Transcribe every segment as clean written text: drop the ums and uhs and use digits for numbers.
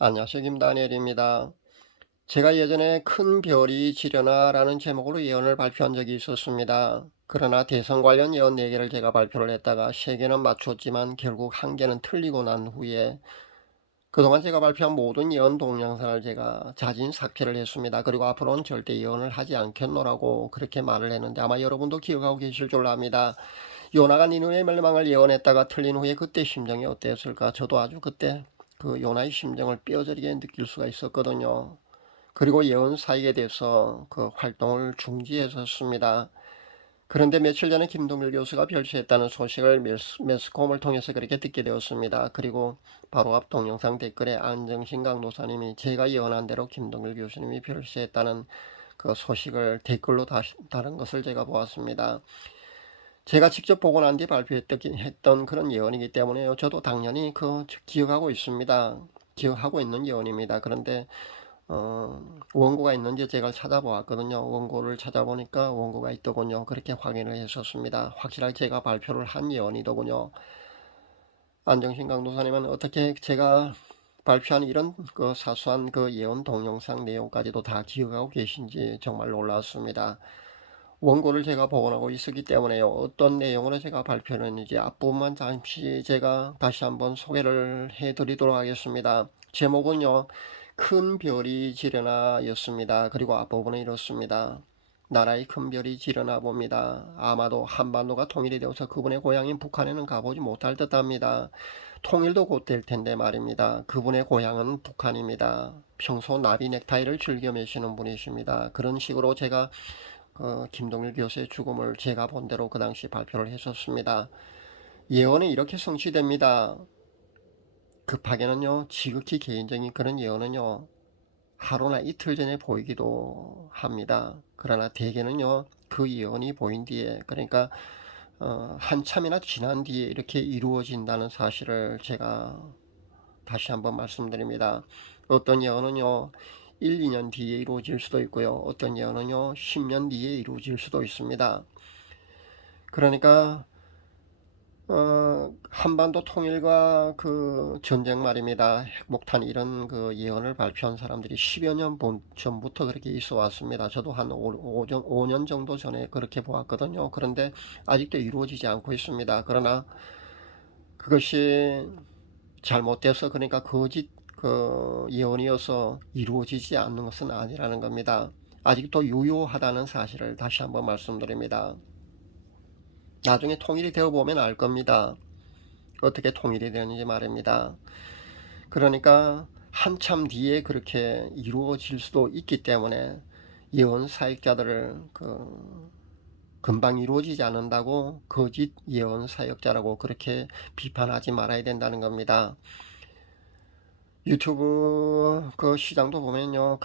안녕하세요. 김다니엘입니다. 제가 예전에 큰 별이 지려나 라는 제목으로 예언을 발표한 적이 있었습니다. 그러나 대선 관련 예언 4개를 제가 발표를 했다가 3개는 맞췄지만 결국 1개는 틀리고 난 후에 그동안 제가 발표한 모든 예언 동영상을 제가 자진 삭제를 했습니다. 그리고 앞으로는 절대 예언을 하지 않겠노라고 그렇게 말을 했는데 아마 여러분도 기억하고 계실 줄로 압니다. 요나가 니느웨 멸망을 예언했다가 틀린 후에 그때 심정이 어땠을까? 저도 아주 그때 그 요나의 심정을 뼈저리게 느낄 수가 있었거든요. 그리고 예언 사역에 대해서 그 활동을 중지했었습니다. 그런데 며칠 전에 김동일 교수가 별세했다는 소식을 매스컴을 통해서 그렇게 듣게 되었습니다. 그리고 바로 앞 동영상 댓글에 안정신 강도사님이 제가 예언한 대로 김동일 교수님이 별세했다는 그 소식을 댓글로 다른 것을 제가 보았습니다. 제가 직접 보고 난 뒤 발표했던 그런 예언이기 때문에요. 저도 당연히 기억하고 있습니다. 기억하고 있는 예언입니다. 그런데 원고가 있는지 제가 찾아보았거든요. 원고를 찾아보니까 원고가 있더군요. 그렇게 확인을 했었습니다. 확실하게 제가 발표를 한 예언이더군요. 안정신 강도사님은 어떻게 제가 발표한 이런 그 사소한 그 예언 동영상 내용까지도 다 기억하고 계신지 정말 놀랐습니다. 원고를 제가 복원하고 있었기 때문에요. 어떤 내용으로 제가 발표를 했는지 앞부분만 잠시 제가 다시 한번 소개를 해드리도록 하겠습니다. 제목은요. 큰 별이 지려나 였습니다. 그리고 앞부분은 이렇습니다. 나라의 큰 별이 지려나 봅니다. 아마도 한반도가 통일이 되어서 그분의 고향인 북한에는 가보지 못할 듯합니다. 통일도 곧 될 텐데 말입니다. 그분의 고향은 북한입니다. 평소 나비 넥타이를 즐겨 매시는 분이십니다. 그런 식으로 제가 김동일 교수의 죽음을 제가 본 대로 그 당시 발표를 했었습니다. 예언은 이렇게 성취됩니다. 급하게는요, 지극히 개인적인 그런 예언은요, 하루나 이틀 전에 보이기도 합니다. 그러나 대개는요, 그 예언이 보인 뒤에, 그러니까 한참이나 지난 뒤에 이렇게 이루어진다는 사실을 제가 다시 한번 말씀드립니다. 어떤 예언은요, 1, 2년 뒤에 이루어질 수도 있고요. 어떤 예언은요, 10년 뒤에 이루어질 수도 있습니다. 그러니까 한반도 통일과 그 전쟁 말입니다. 핵폭탄 이런 그 예언을 발표한 사람들이 10여 년 전부터 그렇게 있어 왔습니다. 저도 한 5년 정도 전에 그렇게 보았거든요. 그런데 아직도 이루어지지 않고 있습니다. 그러나 그것이 잘못돼서 그러니까 거짓 그 예언이어서 이루어지지 않는 것은 아니라는 겁니다. 아직도 유효하다는 사실을 다시 한번 말씀드립니다. 나중에 통일이 되어 보면 알 겁니다. 어떻게 통일이 되는지 말입니다. 그러니까 한참 뒤에 그렇게 이루어질 수도 있기 때문에 예언 사역자들을 금방 이루어지지 않는다고 거짓 예언 사역자라고 그렇게 비판하지 말아야 된다는 겁니다. 유튜브 그 시장도 보면요,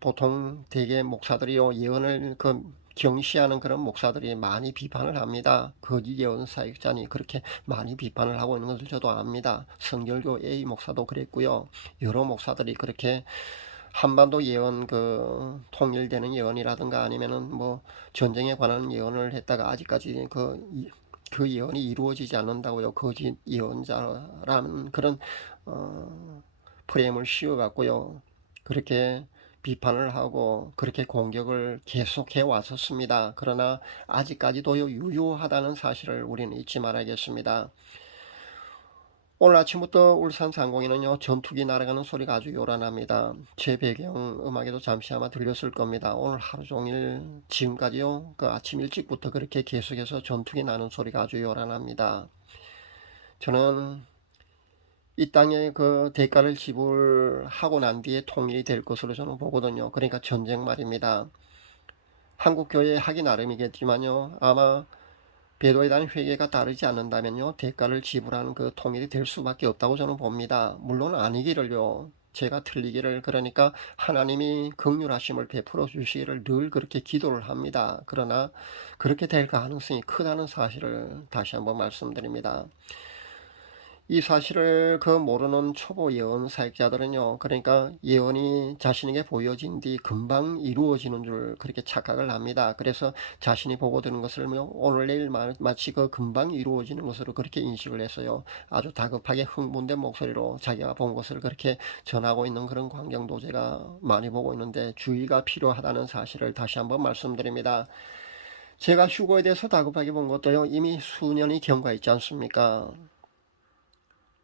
보통 대개 목사들이요, 예언을 경시하는 그런 목사들이 많이 비판을 합니다. 거짓 예언 사역자니 그렇게 많이 비판을 하고 있는 것을 저도 압니다. 성결교 A 목사도 그랬고요. 여러 목사들이 그렇게 한반도 예언 통일되는 예언이라든가 아니면은 뭐 전쟁에 관한 예언을 했다가 아직까지 그 예언이 이루어지지 않는다고요. 거짓 예언자라는 그런 어, 프레임을 씌워갖고요. 그렇게 비판을 하고 그렇게 공격을 계속해 왔었습니다. 그러나 아직까지도 유효하다는 사실을 우리는 잊지 말아야겠습니다. 오늘 아침부터 울산 상공에는요, 전투기 날아가는 소리가 아주 요란합니다. 제 배경 음악에도 잠시 아마 들렸을 겁니다. 오늘 하루 종일 지금까지요, 그 아침 일찍부터 그렇게 계속해서 전투기 나는 소리가 아주 요란합니다. 저는 이 땅에 그 대가를 지불하고 난 뒤에 통일이 될 것으로 저는 보거든요. 그러니까 전쟁 말입니다. 한국 교회 하기 나름이겠지만요. 아마 배도에 대한 회개가 따르지 않는다면요. 대가를 지불하는 그 통일이 될 수밖에 없다고 저는 봅니다. 물론 아니기를요. 제가 틀리기를 그러니까 하나님이 긍휼하심을 베풀어 주시기를 늘 그렇게 기도를 합니다. 그러나 그렇게 될 가능성이 크다는 사실을 다시 한번 말씀드립니다. 이 사실을 모르는 초보 예언 사역자들은요, 그러니까 예언이 자신에게 보여진 뒤 금방 이루어지는 줄 그렇게 착각을 합니다. 그래서 자신이 보고 들은 것을 오늘 내일 마치 금방 이루어지는 것으로 그렇게 인식을 했어요. 아주 다급하게 흥분된 목소리로 자기가 본 것을 그렇게 전하고 있는 그런 광경도 제가 많이 보고 있는데, 주의가 필요하다는 사실을 다시 한번 말씀드립니다. 제가 휴거에 대해서 다급하게 본 것도요, 이미 수년이 경과 있지 않습니까?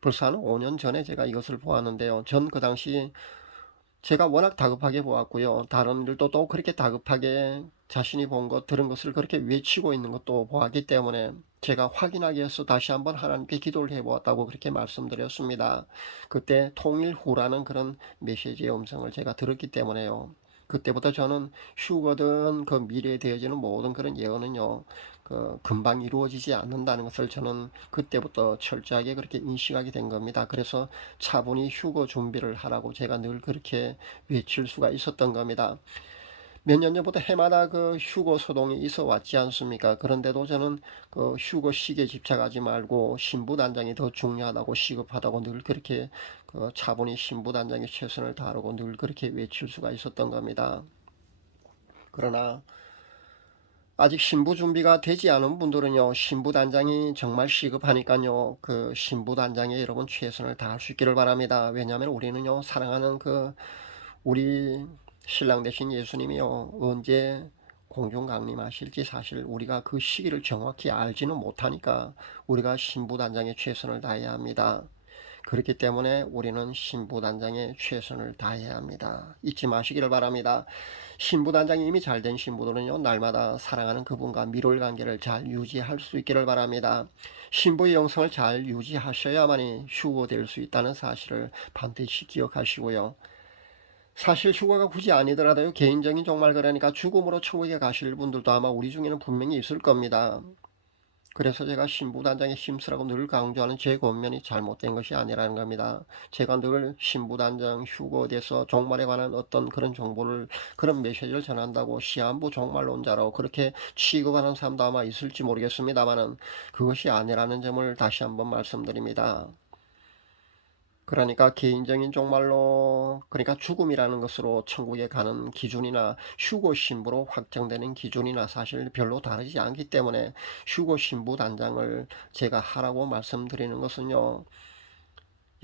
벌써 한 5년 전에 제가 이것을 보았는데요. 전 그 당시 제가 워낙 다급하게 보았고요. 다른 일도 또 그렇게 다급하게 자신이 본 것, 들은 것을 그렇게 외치고 있는 것도 보았기 때문에 제가 확인하기 위해서 다시 한번 하나님께 기도를 해보았다고 그렇게 말씀드렸습니다. 그때 통일 후라는 그런 메시지의 음성을 제가 들었기 때문에요. 그때부터 저는 휴거든 미래에 되어지는 모든 그런 예언은요, 금방 이루어지지 않는다는 것을 저는 그때부터 철저하게 그렇게 인식하게 된 겁니다. 그래서 차분히 휴거 준비를 하라고 제가 늘 그렇게 외칠 수가 있었던 겁니다. 몇 년 전부터 해마다 휴거 소동이 있어 왔지 않습니까? 그런데도 저는 휴거 시기에 집착하지 말고 신부단장이 더 중요하다고, 시급하다고 늘 그렇게 차분히 신부단장이 최선을 다하고 늘 그렇게 외칠 수가 있었던 겁니다. 그러나 아직 신부 준비가 되지 않은 분들은요, 신부단장이 정말 시급하니까요, 신부단장에 여러분 최선을 다할 수 있기를 바랍니다. 왜냐하면 우리는요, 사랑하는 우리 신랑 되신 예수님이요, 언제 공중 강림하실지 사실 우리가 그 시기를 정확히 알지는 못하니까 우리가 신부단장에 최선을 다해야 합니다. 그렇기 때문에 우리는 신부단장에 최선을 다해야 합니다. 잊지 마시기를 바랍니다. 신부단장이 이미 잘된 신부들은요, 날마다 사랑하는 그분과 미룰 관계를 잘 유지할 수 있기를 바랍니다. 신부의 영성을 잘 유지하셔야만이 휴거될 수 있다는 사실을 반드시 기억하시고요. 사실 휴가가 굳이 아니더라도요, 개인적인 정말 그러니까 죽음으로 천국에 가실 분들도 아마 우리 중에는 분명히 있을 겁니다. 그래서 제가 신부단장에 힘쓰라고 늘 강조하는 제 권면이 잘못된 것이 아니라는 겁니다. 제가 늘 신부단장 휴거에 대해서 종말에 관한 어떤 그런 정보를, 그런 메시지를 전한다고 시한부 종말론자로 그렇게 취급하는 사람도 아마 있을지 모르겠습니다만은 그것이 아니라는 점을 다시 한번 말씀드립니다. 그러니까 개인적인 종말로, 그러니까 죽음이라는 것으로 천국에 가는 기준이나 휴거 신부로 확정되는 기준이나 사실 별로 다르지 않기 때문에 휴거 신부 단장을 제가 하라고 말씀드리는 것은요,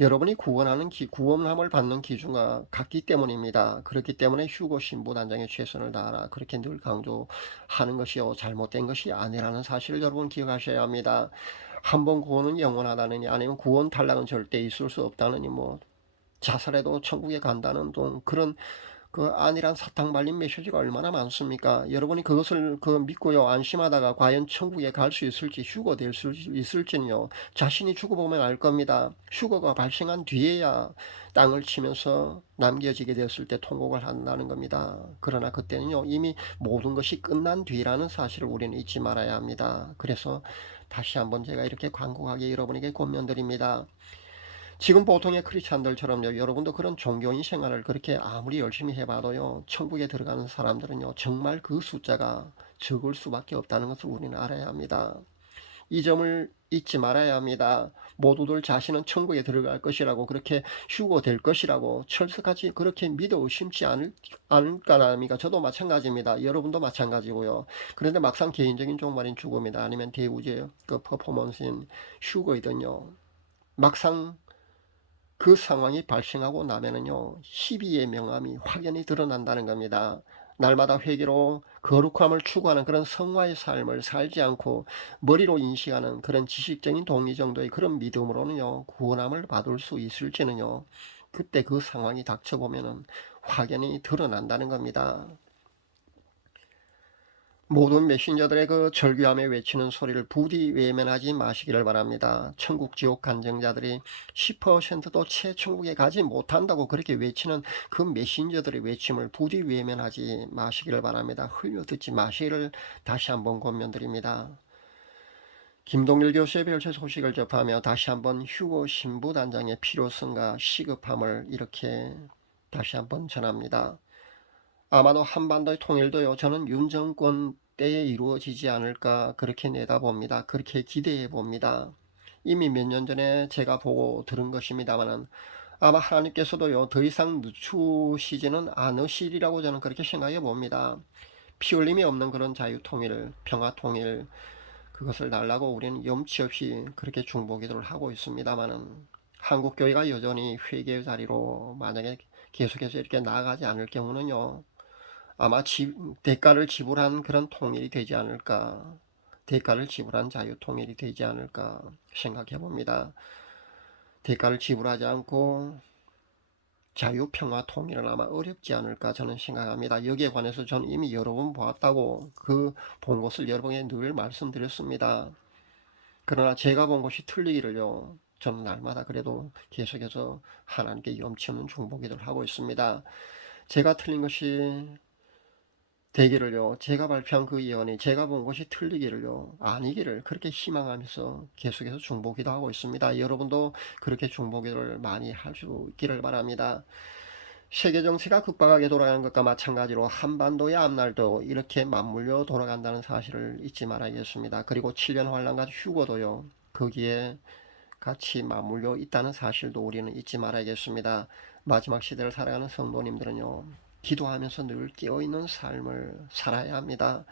여러분이 구원함을 받는 기준과 같기 때문입니다. 그렇기 때문에 휴거 신부 단장에 최선을 다하라, 그렇게 늘 강조하는 것이요, 잘못된 것이 아니라는 사실을 여러분 기억하셔야 합니다. 한번 구원은 영원하다느니, 아니면 구원 탈락은 절대 있을 수 없다느니, 자살해도 천국에 간다는 그런 안일한 사탕 발린 메시지가 얼마나 많습니까? 여러분이 그것을 믿고요, 안심하다가 과연 천국에 갈 수 있을지, 휴거될 수 있을지는요, 자신이 죽어보면 알 겁니다. 휴거가 발생한 뒤에야 땅을 치면서 남겨지게 되었을 때 통곡을 한다는 겁니다. 그러나 그때는요, 이미 모든 것이 끝난 뒤라는 사실을 우리는 잊지 말아야 합니다. 그래서 다시 한번 제가 이렇게 간곡하게 여러분에게 권면드립니다. 지금 보통의 크리스찬들처럼요, 여러분도 그런 종교인 생활을 그렇게 아무리 열심히 해봐도요, 천국에 들어가는 사람들은요, 정말 그 숫자가 적을 수밖에 없다는 것을 우리는 알아야 합니다. 이 점을 잊지 말아야 합니다. 모두들 자신은 천국에 들어갈 것이라고, 그렇게 휴거될 것이라고 철석같이 그렇게 믿어 의심치 않을까랍니까? 저도 마찬가지입니다. 여러분도 마찬가지고요. 그런데 막상 개인적인 종말인 죽음이다, 아니면 대우제의 퍼포먼스인 휴거이든요, 막상 그 상황이 발생하고 나면은요, 희비의 명암이 확연히 드러난다는 겁니다. 날마다 회개로 거룩함을 추구하는 그런 성화의 삶을 살지 않고 머리로 인식하는 그런 지식적인 동의 정도의 그런 믿음으로는요, 구원함을 받을 수 있을지는요, 그때 그 상황이 닥쳐보면은 확연히 드러난다는 겁니다. 모든 메신저들의 절규함에 외치는 소리를 부디 외면하지 마시기를 바랍니다. 천국 지옥 간증자들이 10%도 채 천국에 가지 못한다고 그렇게 외치는 그 메신저들의 외침을 부디 외면하지 마시기를 바랍니다. 흘려듣지 마시기를 다시 한번 권면드립니다. 김동일 교수의 별세 소식을 접하며 다시 한번 휴거 신부단장의 필요성과 시급함을 이렇게 다시 한번 전합니다. 아마도 한반도의 통일도요, 저는 윤 정권 때에 이루어지지 않을까 그렇게 내다봅니다. 그렇게 기대해 봅니다. 이미 몇 년 전에 제가 보고 들은 것입니다만은 아마 하나님께서도요 더 이상 늦추시지는 않으시리라고 저는 그렇게 생각해 봅니다. 피 흘림이 없는 그런 자유 통일, 평화 통일, 그것을 달라고 우리는 염치 없이 그렇게 중보기도를 하고 있습니다만은 한국 교회가 여전히 회개의 자리로 만약에 계속해서 이렇게 나아가지 않을 경우는요 아마 대가를 지불한 그런 통일이 되지 않을까, 대가를 지불한 자유 통일이 되지 않을까 생각해 봅니다. 대가를 지불하지 않고 자유, 평화, 통일은 아마 어렵지 않을까 저는 생각합니다. 여기에 관해서 저는 이미 여러 번 보았다고 그 본 것을 여러분에게 늘 말씀드렸습니다. 그러나 제가 본 것이 틀리기를요. 저는 날마다 그래도 계속해서 하나님께 염치 없는 중보기도를 하고 있습니다. 제가 틀린 것이 되기를요. 제가 발표한 그 예언이 제가 본 것이 틀리기를요. 아니기를 그렇게 희망하면서 계속해서 중보기도 하고 있습니다. 여러분도 그렇게 중보기도를 많이 할 수 있기를 바랍니다. 세계 정세가 급박하게 돌아가는 것과 마찬가지로 한반도의 앞날도 이렇게 맞물려 돌아간다는 사실을 잊지 말아야겠습니다. 그리고 7년 환란과 휴거도요. 거기에 같이 맞물려 있다는 사실도 우리는 잊지 말아야겠습니다. 마지막 시대를 살아가는 성도님들은요. 기도하면서 늘 깨어있는 삶을 살아야 합니다.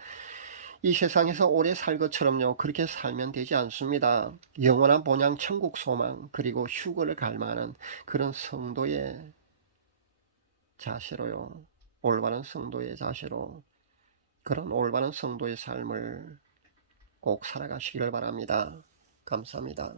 이 세상에서 오래 살 것처럼요. 그렇게 살면 되지 않습니다. 영원한 본향 천국 소망 그리고 휴거를 갈망하는 그런 성도의 자세로요. 올바른 성도의 자세로 그런 올바른 성도의 삶을 꼭 살아가시기를 바랍니다. 감사합니다.